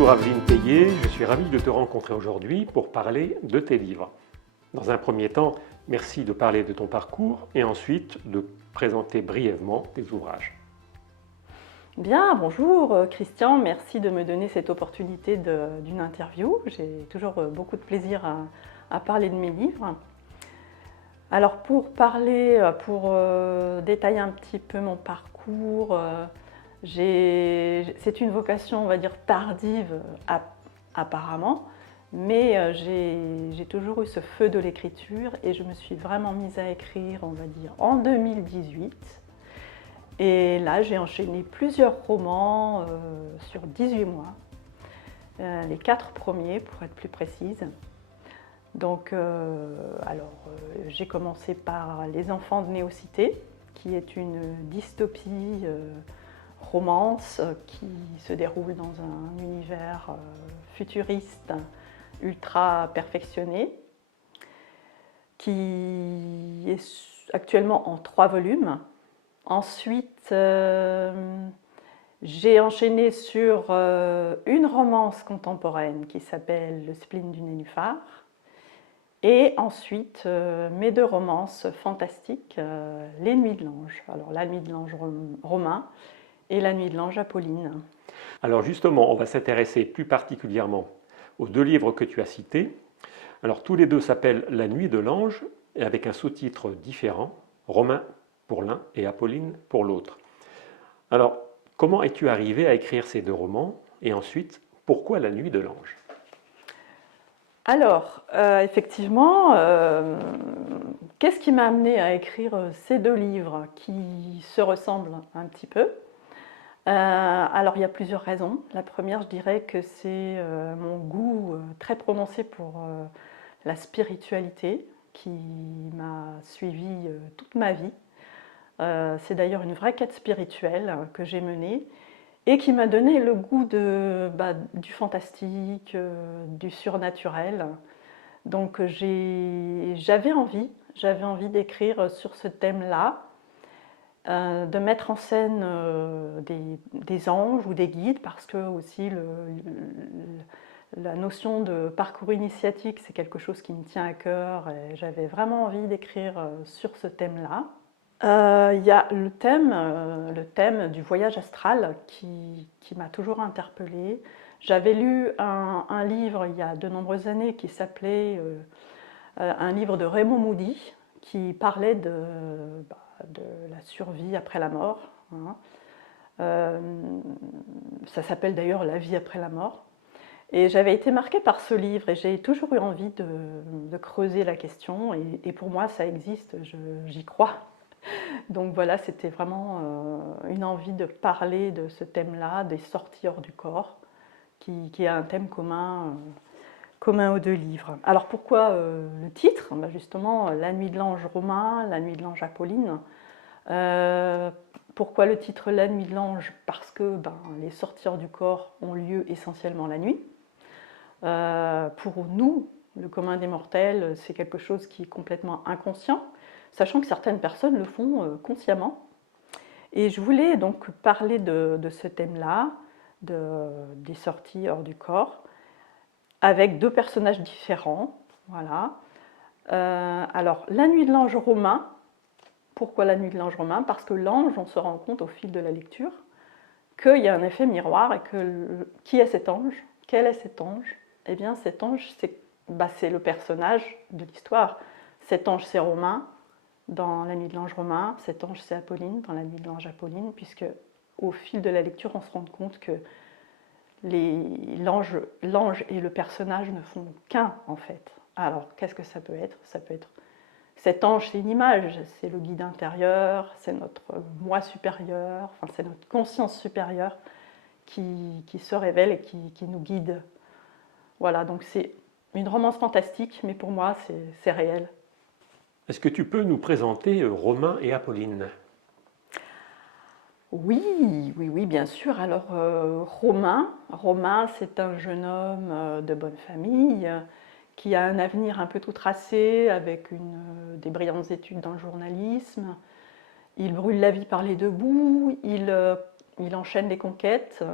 Bonjour Aveline Payet, je suis ravi de te rencontrer aujourd'hui pour parler de tes livres. Dans un premier temps, merci de parler de ton parcours et ensuite de présenter brièvement tes ouvrages. Bien, bonjour Christian, merci de me donner cette opportunité d'une interview. J'ai toujours beaucoup de plaisir à parler de mes livres. Alors pour détailler un petit peu mon parcours, c'est une vocation, on va dire, tardive apparemment, mais j'ai toujours eu ce feu de l'écriture et je me suis vraiment mise à écrire, on va dire, en 2018. Et là, j'ai enchaîné plusieurs romans sur 18 mois, les 4 premiers pour être plus précise. Donc, j'ai commencé par Les Enfants de Néocité, qui est une dystopie romance qui se déroule dans un univers futuriste ultra perfectionné, qui est actuellement en 3 volumes. Ensuite, j'ai enchaîné sur une romance contemporaine qui s'appelle Le spleen du nénuphar. Et ensuite, mes 2 romances fantastiques, Les Nuits de l'Ange. Alors, La Nuit de l'Ange romain et La Nuit de l'Ange Apolline. Alors justement, on va s'intéresser plus particulièrement aux 2 livres que tu as cités. Alors tous les 2 s'appellent La Nuit de l'Ange, et avec un sous-titre différent, Romain pour l'un et Apolline pour l'autre. Alors, comment es-tu arrivé à écrire ces 2 romans? Et ensuite, pourquoi La Nuit de l'Ange? Alors, effectivement, qu'est-ce qui m'a amené à écrire ces 2 livres qui se ressemblent un petit peu? Alors, il y a plusieurs raisons. La première, je dirais que c'est mon goût très prononcé pour la spiritualité qui m'a suivie toute ma vie. C'est d'ailleurs une vraie quête spirituelle que j'ai menée et qui m'a donné le goût du fantastique, du surnaturel. Donc j'avais envie d'écrire sur ce thème-là, de mettre en scène des anges ou des guides, parce que aussi la notion de parcours initiatique, c'est quelque chose qui me tient à cœur et j'avais vraiment envie d'écrire sur ce thème-là. Il y a le thème du voyage astral qui m'a toujours interpellée. J'avais lu un livre il y a de nombreuses années qui s'appelait un livre de Raymond Moody qui parlait de la survie après la mort. Hein. Ça s'appelle d'ailleurs La vie après la mort. Et j'avais été marquée par ce livre et j'ai toujours eu envie de creuser la question et pour moi ça existe, j'y crois. Donc voilà, c'était vraiment une envie de parler de ce thème-là, des sorties hors du corps, qui est un thème commun aux 2 livres. Alors pourquoi le titre? Justement, La Nuit de l'Ange romain, La Nuit de l'Ange Apolline. Pourquoi le titre La Nuit de l'Ange? Parce que les sorties hors du corps ont lieu essentiellement la nuit. Pour nous, le commun des mortels, c'est quelque chose qui est complètement inconscient, sachant que certaines personnes le font consciemment. Et je voulais donc parler de ce thème-là, des sorties hors du corps, avec 2 personnages différents. Voilà. Alors, La Nuit de l'Ange romain. Pourquoi La Nuit de l'Ange romain? Parce que l'ange, on se rend compte au fil de la lecture qu'il y a un effet miroir et que qui est cet ange? Quel est cet ange? Eh bien, cet ange, c'est le personnage de l'histoire. Cet ange, c'est Romain dans La Nuit de l'Ange romain. Cet ange, c'est Apolline dans La Nuit de l'Ange Apolline, puisque au fil de la lecture, on se rend compte que l'ange et le personnage ne font qu'un, en fait. Alors, qu'est-ce que ça peut être? Ça peut être cet ange, c'est une image, c'est le guide intérieur, c'est notre moi supérieur, enfin, c'est notre conscience supérieure qui se révèle et qui nous guide. Voilà, donc c'est une romance fantastique, mais pour moi, c'est réel. Est-ce que tu peux nous présenter Romain et Apolline? Oui, bien sûr. Alors, Romain, c'est un jeune homme de bonne famille qui a un avenir un peu tout tracé avec des brillantes études dans le journalisme. Il brûle la vie par les 2 bouts, il enchaîne les conquêtes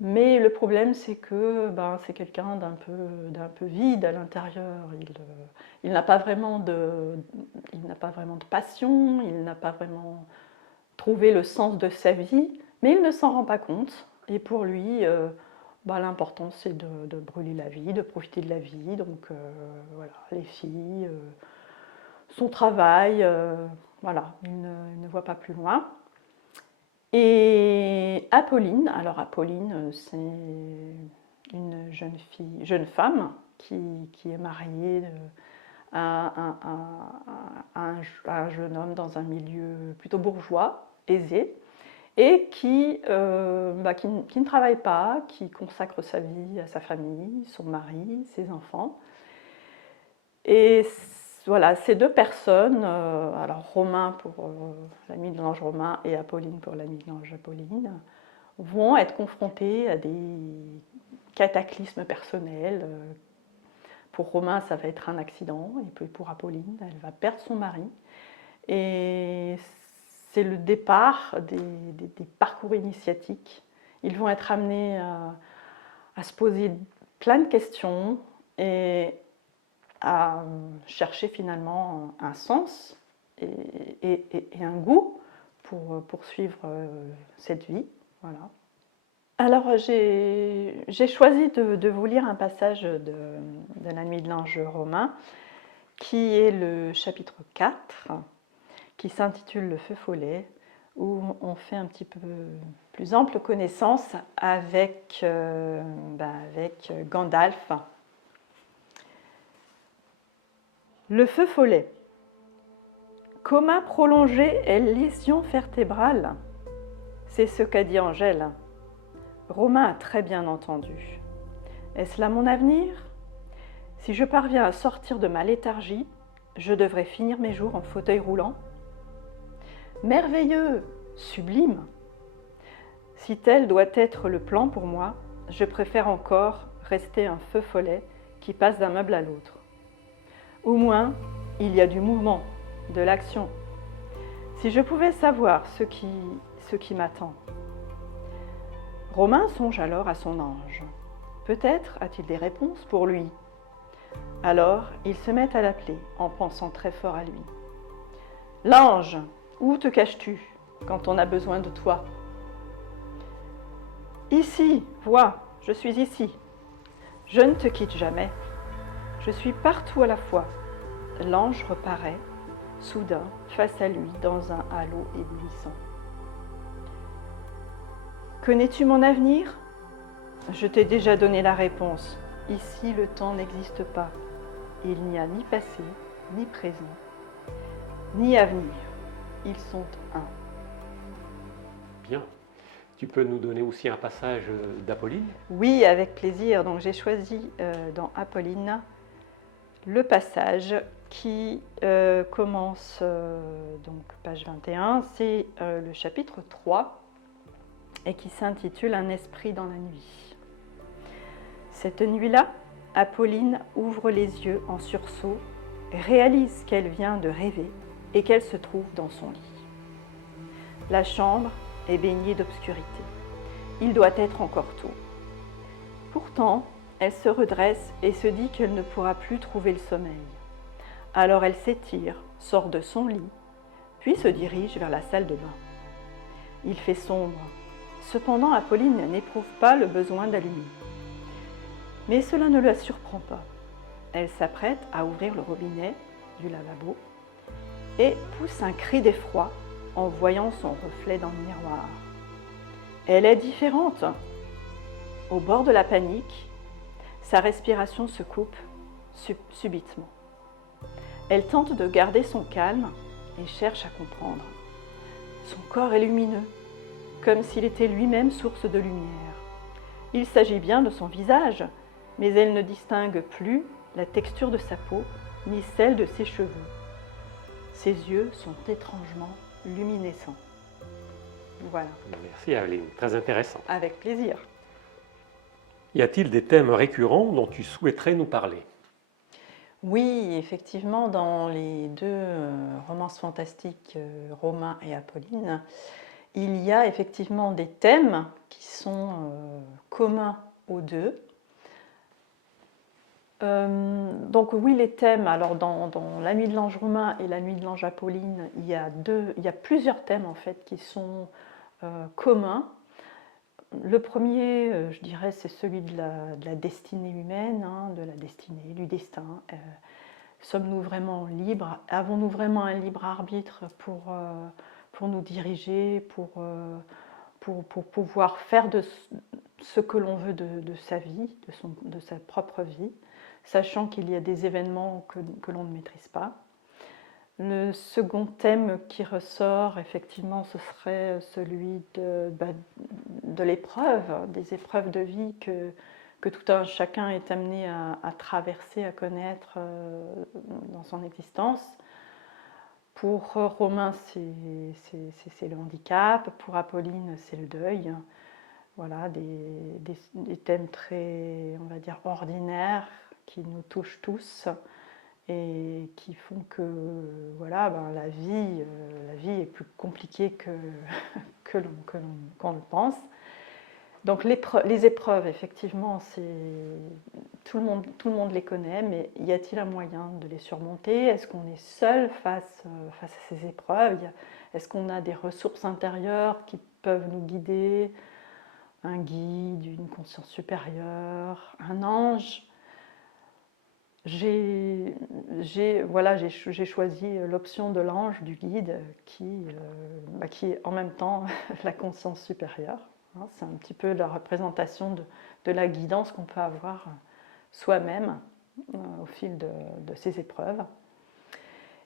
Mais le problème, c'est que c'est quelqu'un d'un peu vide à l'intérieur. Il n'a pas vraiment il n'a pas vraiment de passion, il n'a pas vraiment trouvé le sens de sa vie, mais il ne s'en rend pas compte. Et pour lui, l'important, c'est de brûler la vie, de profiter de la vie. Donc voilà, les filles, son travail, voilà, il ne voit pas plus loin. Et Apolline, alors Apolline, c'est une jeune femme qui est mariée à un jeune homme dans un milieu plutôt bourgeois, aisé, et qui ne travaille pas, qui consacre sa vie à sa famille, son mari, ses enfants. Et voilà, ces deux personnes, alors Romain pour la nuit de l'ange Romain et Apolline pour la nuit de l'ange Apolline, vont être confrontées à des cataclysmes personnels. Pour Romain, ça va être un accident, et puis pour Apolline, elle va perdre son mari. Et c'est le départ des parcours initiatiques. Ils vont être amenés à se poser plein de questions et à chercher finalement un sens et un goût pour poursuivre cette vie. Voilà. Alors j'ai choisi de vous lire un passage de la nuit de l'ange Romain qui est le chapitre 4 qui s'intitule Le feu follet, où on fait un petit peu plus ample connaissance avec Gandalf. Le feu follet. Coma prolongé est lésion vertébrale. C'est ce qu'a dit Angèle. Romain a très bien entendu. Est-ce là mon avenir ? Si je parviens à sortir de ma léthargie, je devrais finir mes jours en fauteuil roulant. Merveilleux, sublime. Si tel doit être le plan pour moi, je préfère encore rester un feu follet qui passe d'un meuble à l'autre. Au moins, il y a du mouvement, de l'action. Si je pouvais savoir ce qui m'attend. Romain songe alors à son ange. Peut-être a-t-il des réponses pour lui. Alors, il se met à l'appeler en pensant très fort à lui. L'ange, où te caches-tu quand on a besoin de toi ? Ici, vois, je suis ici. Je ne te quitte jamais. Je suis partout à la fois. L'ange reparaît, soudain, face à lui, dans un halo éblouissant. Connais-tu mon avenir ? Je t'ai déjà donné la réponse. Ici, le temps n'existe pas. Il n'y a ni passé, ni présent, ni avenir. Ils sont un. Bien. Tu peux nous donner aussi un passage d'Apolline ? Oui, avec plaisir. Donc j'ai choisi dans Apolline le passage qui commence, donc page 21, c'est le chapitre 3 et qui s'intitule Un esprit dans la nuit. Cette nuit-là, Apolline ouvre les yeux en sursaut, réalise qu'elle vient de rêver et qu'elle se trouve dans son lit. La chambre est baignée d'obscurité. Il doit être encore tôt. Pourtant, elle se redresse et se dit qu'elle ne pourra plus trouver le sommeil. Alors elle s'étire, sort de son lit, puis se dirige vers la salle de bain. Il fait sombre. Cependant, Apolline n'éprouve pas le besoin d'allumer. Mais cela ne la surprend pas. Elle s'apprête à ouvrir le robinet du lavabo et pousse un cri d'effroi en voyant son reflet dans le miroir. Elle est différente. Au bord de la panique, sa respiration se coupe subitement. Elle tente de garder son calme et cherche à comprendre. Son corps est lumineux, comme s'il était lui-même source de lumière. Il s'agit bien de son visage, mais elle ne distingue plus la texture de sa peau ni celle de ses cheveux. Ses yeux sont étrangement luminescents. Voilà. Merci Aline, très intéressant. Avec plaisir. Y a-t-il des thèmes récurrents dont tu souhaiterais nous parler ? Oui, effectivement, dans les deux romances fantastiques, Romain et Apolline, il y a effectivement des thèmes qui sont communs aux deux. Donc oui, les thèmes, alors dans La Nuit de l'Ange Roumain et La Nuit de l'Ange Apolline, il y a plusieurs thèmes en fait qui sont communs. Le premier, je dirais, c'est celui de la destinée humaine, hein, de la destinée, du destin. Sommes-nous vraiment libres? Avons-nous vraiment un libre arbitre pour nous diriger, pour pouvoir faire de ce que l'on veut de sa vie, de sa propre vie, sachant qu'il y a des événements que l'on ne maîtrise pas. Le second thème qui ressort, effectivement, ce serait celui de l'épreuve, des épreuves de vie que tout un chacun est amené à traverser, à connaître dans son existence. Pour Romain, c'est le handicap, pour Apolline, c'est le deuil. Voilà, des thèmes très, on va dire, ordinaires qui nous touchent tous et qui font que voilà, la vie est plus compliquée qu'on le pense. Donc les épreuves, effectivement, tout le monde les connaît, mais y a-t-il un moyen de les surmonter? Est-ce qu'on est seul face à ces épreuves? Est-ce qu'on a des ressources intérieures qui peuvent nous guider? Un guide, une conscience supérieure, un ange? J'ai choisi l'option de l'ange, du guide, qui est en même temps la conscience supérieure. C'est un petit peu la représentation de la guidance qu'on peut avoir soi-même au fil de ces épreuves.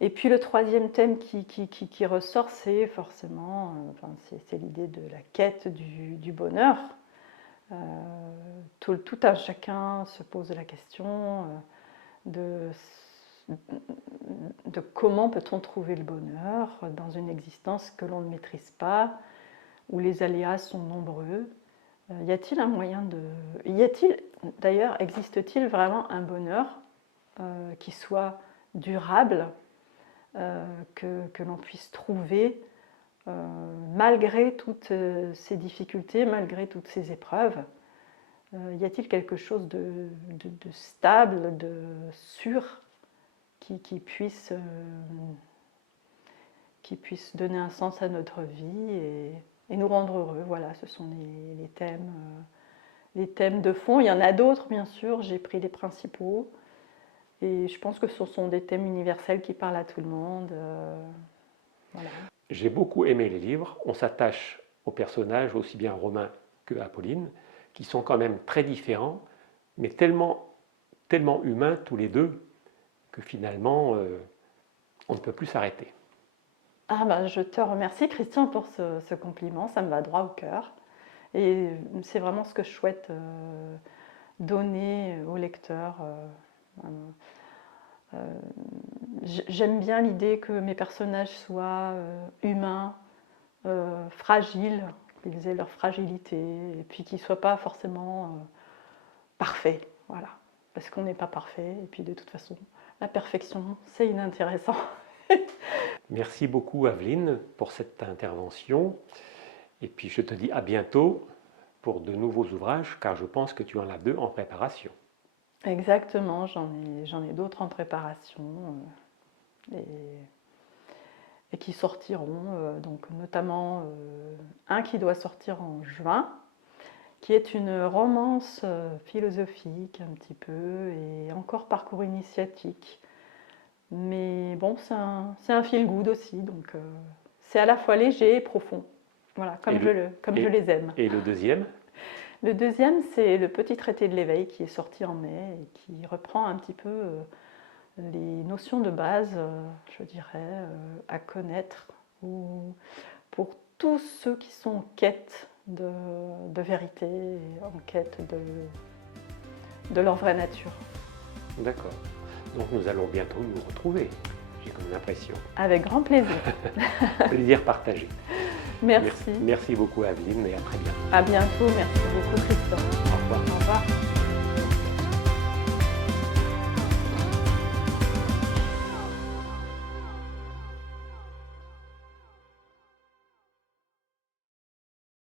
Et puis le troisième thème qui ressort, c'est forcément c'est l'idée de la quête du bonheur. Tout un chacun se pose la question de comment peut-on trouver le bonheur dans une existence que l'on ne maîtrise pas, où les aléas sont nombreux. Y a-t-il un moyen de... D'ailleurs, existe-t-il vraiment un bonheur qui soit durable, que l'on puisse trouver malgré toutes ces difficultés, malgré toutes ces épreuves? Y a-t-il quelque chose de stable, de sûr, qui puisse donner un sens à notre vie et nous rendre heureux? Voilà, ce sont les thèmes de fond. Il y en a d'autres, bien sûr, j'ai pris les principaux. Et je pense que ce sont des thèmes universels qui parlent à tout le monde. Voilà. J'ai beaucoup aimé les livres. On s'attache aux personnages, aussi bien Romain que Apolline, qui sont quand même très différents, mais tellement humains tous les deux, que finalement, on ne peut plus s'arrêter. Je te remercie, Christian, pour ce compliment. Ça me va droit au cœur. Et c'est vraiment ce que je souhaite donner aux lecteurs. J'aime bien l'idée que mes personnages soient humains, fragiles, qu'ils aient leur fragilité, et puis qu'ils ne soient pas forcément parfaits. Voilà. Parce qu'on n'est pas parfait, et puis de toute façon, la perfection, c'est inintéressant. Merci beaucoup, Aveline, pour cette intervention. Et puis je te dis à bientôt pour de nouveaux ouvrages, car je pense que tu en as 2 en préparation. Exactement, j'en ai d'autres en préparation et qui sortiront, donc notamment un qui doit sortir en juin, qui est une romance philosophique un petit peu et encore parcours initiatique. Mais bon, c'est un feel good aussi, donc c'est à la fois léger et profond. Voilà, comme je les aime. Et le deuxième? Le deuxième, c'est le petit traité de l'éveil qui est sorti en mai et qui reprend un petit peu les notions de base, je dirais, à connaître pour tous ceux qui sont en quête de vérité, en quête de leur vraie nature. D'accord. Donc nous allons bientôt nous retrouver, j'ai comme l'impression. Avec grand plaisir. Plaisir partagé. Merci. Merci beaucoup, Aveline, et à très bientôt. À bientôt. Merci beaucoup, Christophe.